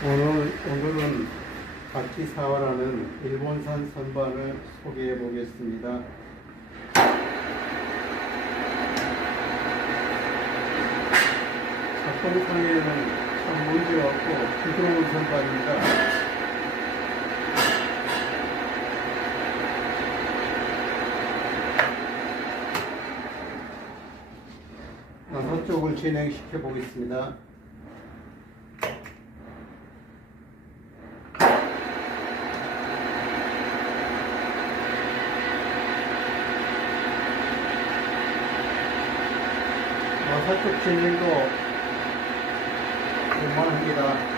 오늘, 오늘은 바키사와라는 일본산 선반을 소개해 보겠습니다. 작동상에는 참 문제 없고 부드러운 선반입니다. 다섯 쪽을 진행시켜 보겠습니다. 다섯 쪽 진행도 웬만합니다.